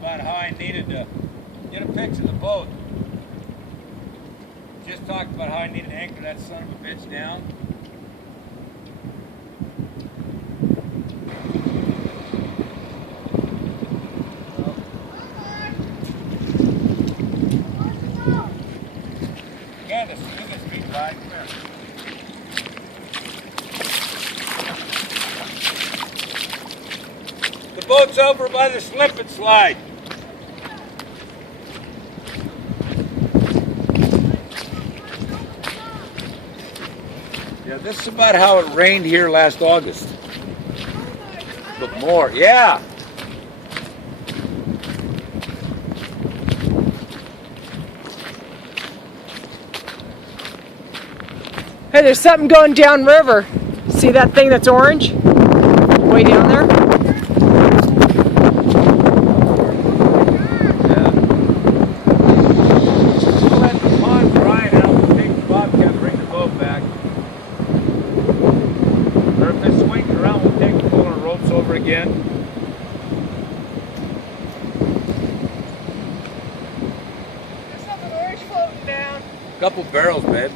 about how I needed to get a picture of the boat. Just talked about how I needed to anchor that son of a bitch down. Candace, you can speak right. Come here. The boat's over by the slip and slide. Yeah, this is about how it rained here last August. But more, yeah. Hey, there's something going downriver. See that thing that's orange? Way down there? Yeah. We'll let the pond dry and out. We'll take the bobcat and bring the boat back. Or if it swings around, we'll take the pull our ropes over again. There's something orange floating down. Couple barrels, babe.